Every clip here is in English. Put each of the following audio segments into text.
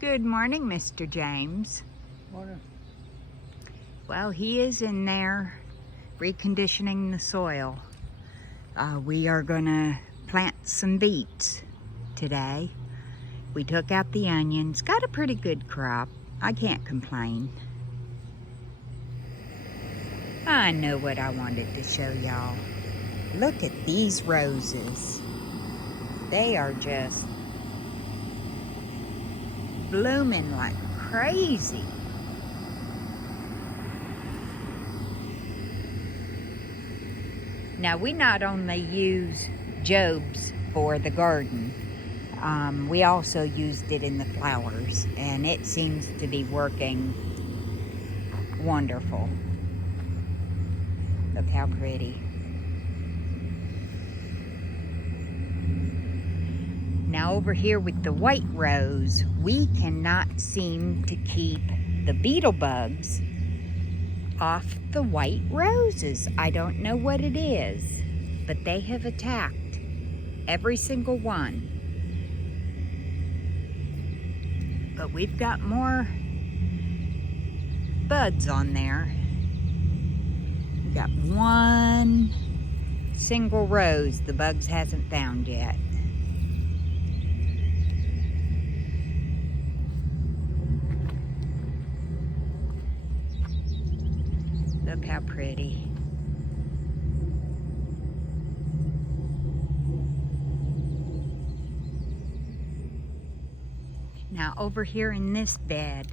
Good morning, Mr. James. Morning. Well, he is in there reconditioning the soil. We are gonna plant some beets today. We took out the onions, got a pretty good crop. I can't complain. I know what I wanted to show y'all. Look at these roses. They are just blooming like crazy. Now, we not only use Job's for the garden, we also used it in the flowers, and it seems to be working wonderful. Look how pretty. Now over here with the white rose, we cannot seem to keep the beetle bugs off the white roses. I don't know what it is, but they have attacked every single one. But we've got more buds on there. We've got one single rose the bugs hasn't found yet. Look how pretty. Now over here in this bed,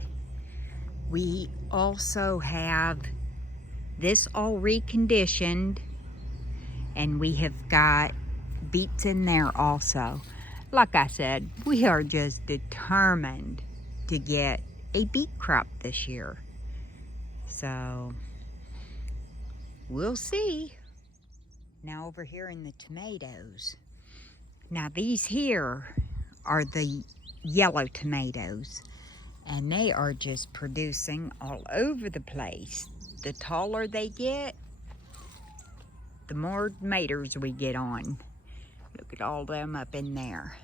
we also have this all reconditioned, and we have got beets in there also. Like I said, we are just determined to get a beet crop this year. So we'll see. Now over here in the tomatoes. Now these here are the yellow tomatoes, and they are just producing all over the place. The taller they get, the more tomatoes we get on. Look at all them up in there.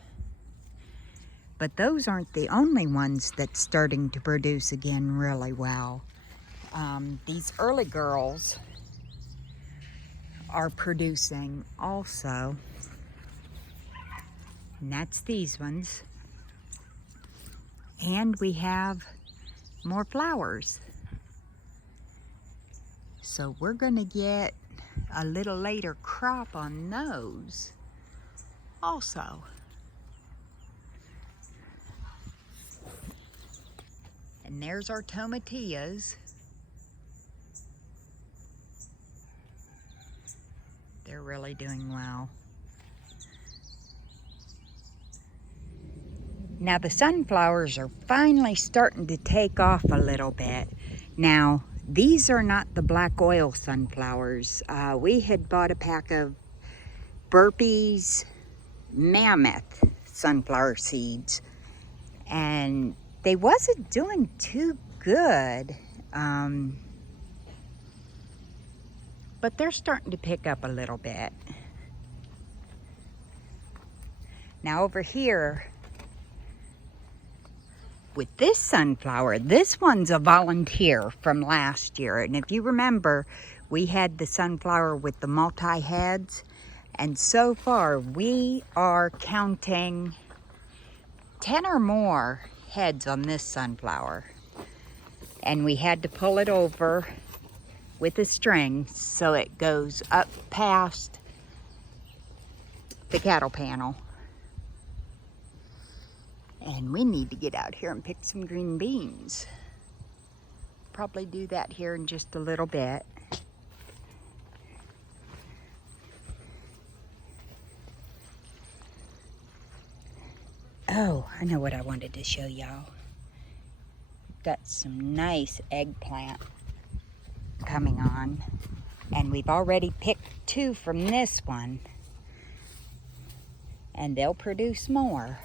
But those aren't the only ones that's starting to produce again really well. These early girls are producing also, and that's these ones. And we have more flowers. So we're gonna get a little later crop on those also. And there's our tomatillas. They're really doing well. Now the sunflowers are finally starting to take off a little bit. Now these are not the black oil sunflowers. We had bought a pack of Burpee's Mammoth sunflower seeds, and they wasn't doing too good. But they're starting to pick up a little bit. Now over here, with this sunflower, this one's a volunteer from last year. And if you remember, we had the sunflower with the multi-heads. And so far, we are counting 10 or more heads on this sunflower. And we had to pull it over with a string so it goes up past the cattle panel. And we need to get out here and pick some green beans. Probably do that here in just a little bit. Oh, I know what I wanted to show y'all. Got some nice eggplant coming on, and we've already picked 2 from this one, and they'll produce more.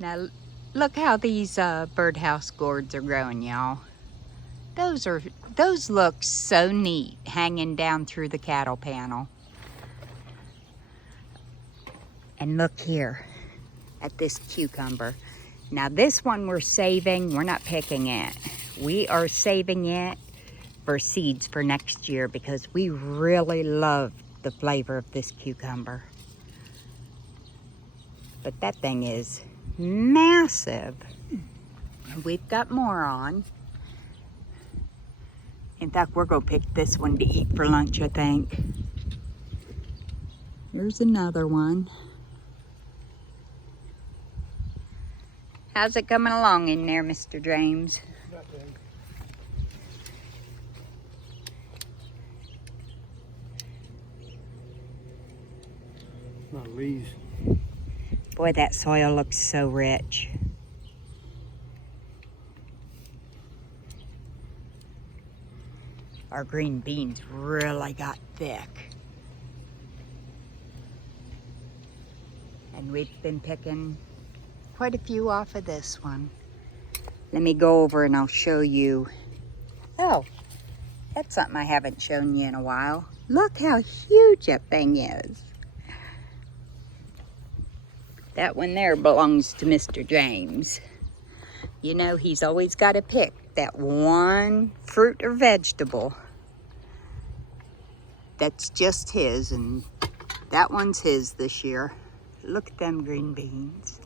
Now look how these birdhouse gourds are growing, y'all. Those look so neat hanging down through the cattle panel. And look here, at this cucumber. Now this one we're saving, we're not picking it. We are saving it for seeds for next year because we really love the flavor of this cucumber. But that thing is massive. We've got more on. In fact, we're gonna pick this one to eat for lunch, I think. Here's another one. How's it coming along in there, Mr. James? Not bad. Not leaves. Boy, that soil looks so rich. Our green beans really got thick. And we've been picking quite a few off of this one. Let me go over and I'll show you. Oh, that's something I haven't shown you in a while. Look how huge that thing is. That one there belongs to Mr. James. You know, he's always got to pick that one fruit or vegetable that's just his, and that one's his this year. Look at them green beans.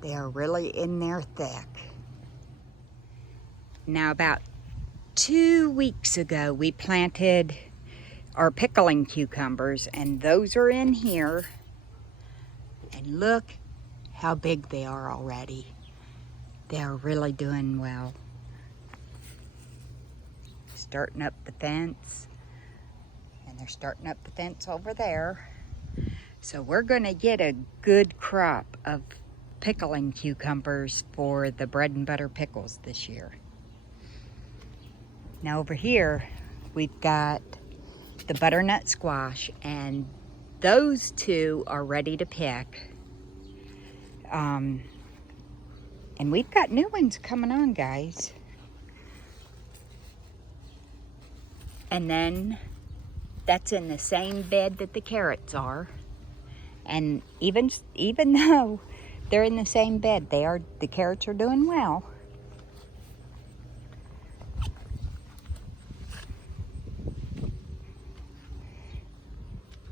They are really in there thick. Now, about 2 weeks ago, we planted our pickling cucumbers, and those are in here. And look how big they are already. They are really doing well. Starting up the fence. And they're starting up the fence over there. So we're gonna get a good crop of pickling cucumbers for the bread and butter pickles this year. Now over here, we've got the butternut squash, and those two are ready to pick. And we've got new ones coming on, guys. And then that's in the same bed that the carrots are. And even though they're in the same bed, the carrots are doing well.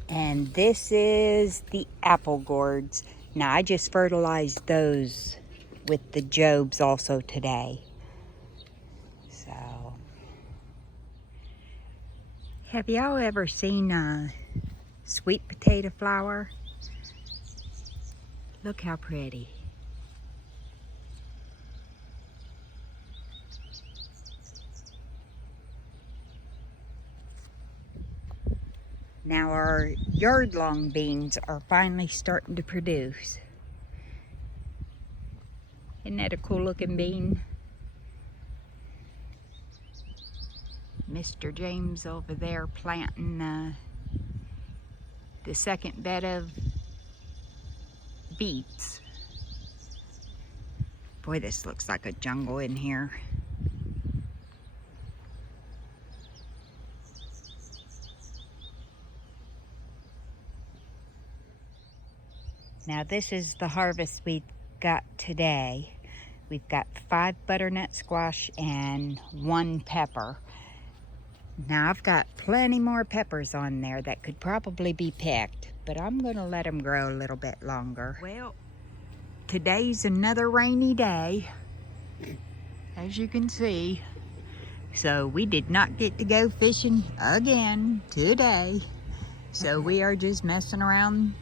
And this is the apple gourds. Now I just fertilized those with the Jobs also today. So, have y'all ever seen sweet potato flower? Look how pretty. Now our yard-long beans are finally starting to produce. Isn't that a cool looking bean? Mr. James over there planting the second bed of beets. Boy, this looks like a jungle in here. Now this is the harvest we got today. We've got 5 butternut squash and 1 pepper. Now I've got plenty more peppers on there that could probably be picked, but I'm gonna let them grow a little bit longer. Well, today's another rainy day, as you can see. So we did not get to go fishing again today. So we are just messing around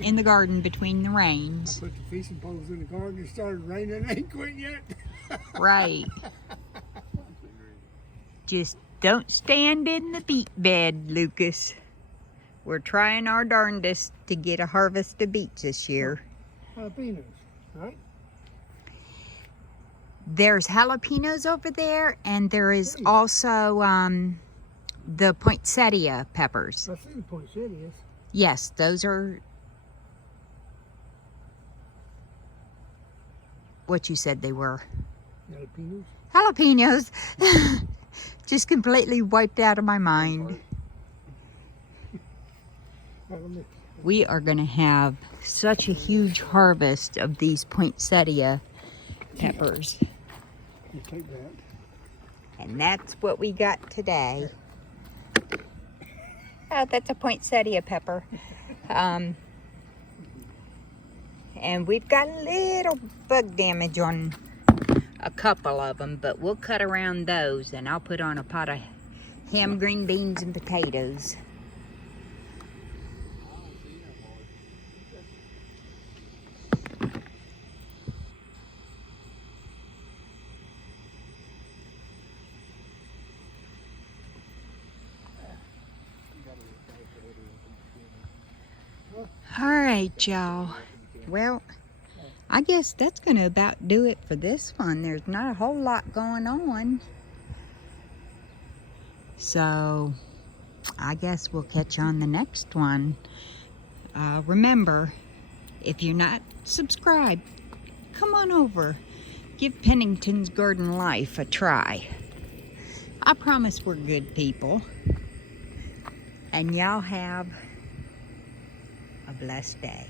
in the garden between the rains. I put the fishing poles in the garden. It started raining. It ain't quit yet. Right. Just don't stand in the beet bed, Lucas. We're trying our darndest to get a harvest of beets this year. Jalapenos, right? There's jalapenos over there, and there is also the poinsettia peppers. I see the poinsettias. Yes, those are what you said they were. Jalapenos? Jalapenos. Just completely wiped out of my mind. we are going to have such a huge harvest of these poinsettia peppers. You take that. And that's what we got today. Oh, that's a poinsettia pepper. And we've got a little bug damage on a couple of them, but we'll cut around those, and I'll put on a pot of ham, green beans, and potatoes. All right, y'all. Well, I guess that's going to about do it for this one. There's not a whole lot going on. So, I guess we'll catch you on the next one. Remember, if you're not subscribed, come on over. Give Pennington's Garden Life a try. I promise we're good people. And y'all have a blessed day.